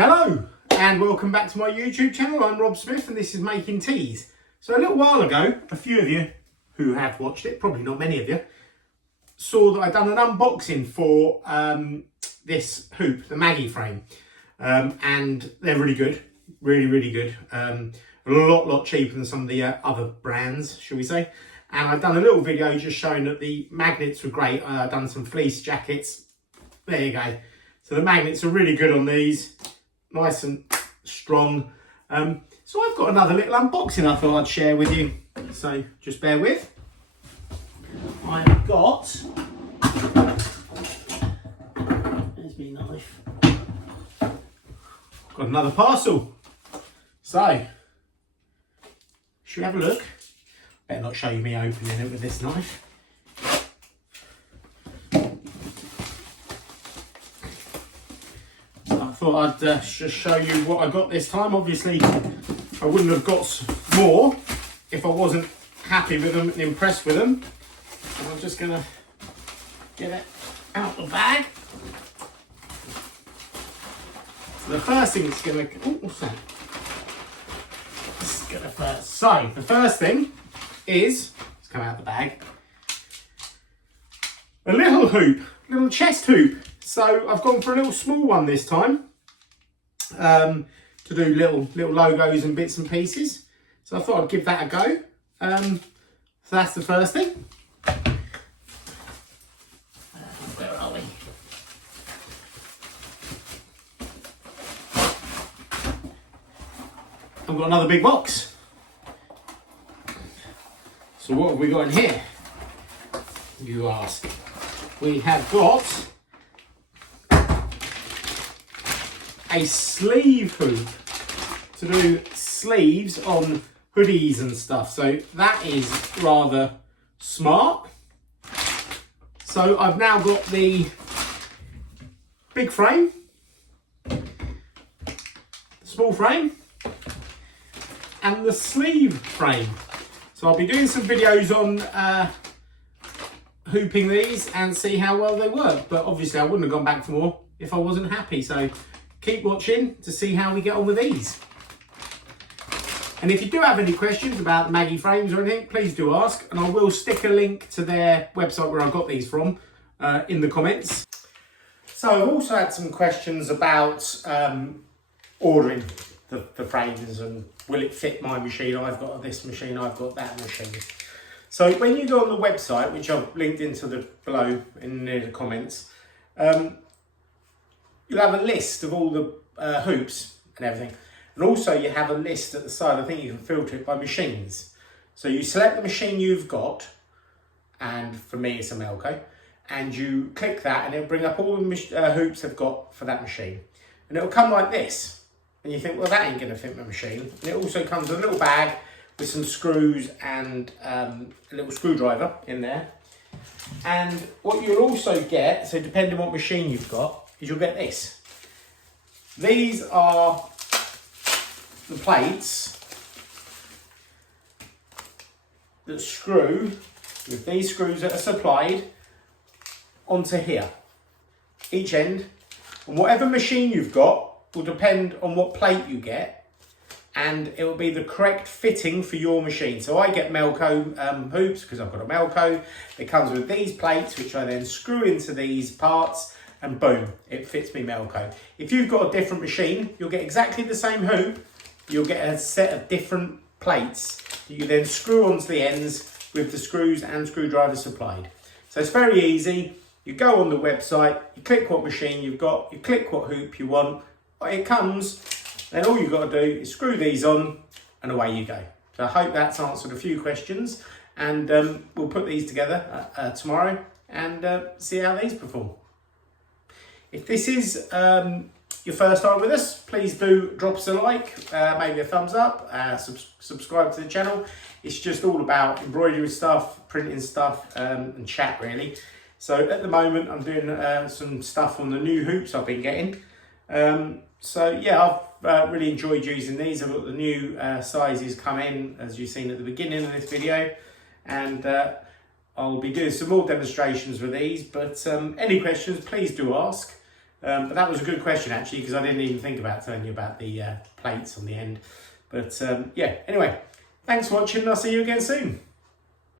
Hello and welcome back to my YouTube channel. I'm Rob Smith and this is Making Teas. So a little while ago, a few of you who have watched it, probably not many of you, saw that I'd done an unboxing for this hoop, the Maggie frame. And they're really good, really good. A lot cheaper than some of the other brands, shall we say. And I've done a little video just showing that the magnets were great. I've done some fleece jackets. There you go. So the magnets are really good on these. Nice and strong. So I've got another little unboxing I thought I'd share with you. So just bear with. I've got... There's my knife. Got another parcel. So, should we have a look? Better not show you me opening it with this knife. I thought I'd just show you what I got this time. Obviously, I wouldn't have got more if I wasn't happy with them and impressed with them. And I'm just going to get it out the bag. So the first thing it's going to... Oh, what's that? This is going to first. So, the first thing is... Let's come out the bag. A little hoop. Little chest hoop. So I've gone for a little small one this time to do little logos and bits and pieces. So I thought I'd give that a go. So that's the first thing. Where are we? I've got another big box. So what have we got in here? You ask. We have got a sleeve hoop to do sleeves on hoodies and stuff. So that is rather smart. So I've now got the big frame, small frame, and the sleeve frame. So I'll be doing some videos on hooping these and see how well they work. But obviously I wouldn't have gone back for more if I wasn't happy. So keep watching to see how we get on with these. And if you do have any questions about the Maggie frames or anything, please do ask. And I will stick a link to their website where I got these from in the comments. So I've also had some questions about ordering the frames and will it fit my machine? I've got this machine, I've got that machine. So when you go on the website, which I've linked into the below in the comments, you'll have a list of all the hoops and everything. And also you have a list at the side. I think you can filter it by machines. So you select the machine you've got, and for me it's a Melco, and you click that and it'll bring up all the hoops they've got for that machine. And it'll come like this. And you think, well, that ain't going to fit my machine. And it also comes with a little bag with some screws and a little screwdriver in there. And what you'll also get, so depending on what machine you've got, is you'll get this. These are the plates that screw with these screws that are supplied onto here, each end. And whatever machine you've got will depend on what plate you get, and it will be the correct fitting for your machine. So I get Melco hoops because I've got a Melco. It comes with these plates, which I then screw into these parts, and boom, it fits me Melco. If you've got a different machine, you'll get exactly the same hoop. You'll get a set of different plates that you then screw onto the ends with the screws and screwdrivers supplied. So it's very easy. You go on the website, you click what machine you've got, you click what hoop you want, it comes, then all you've got to do is screw these on and away you go. So I hope that's answered a few questions, and we'll put these together tomorrow and see how these perform. If this is your first time with us, please do drop us a like, maybe a thumbs up, subscribe to the channel. It's just all about embroidery stuff, printing stuff, and chat really. So at the moment I'm doing some stuff on the new hoops I've been getting. So yeah, I've really enjoyed using these. I've got the new sizes come in, as you've seen at the beginning of this video, and I'll be doing some more demonstrations with these. But any questions, please do ask. But that was a good question actually, because I didn't even think about telling you about the plates on the end. But yeah, anyway, thanks for watching and I'll see you again soon.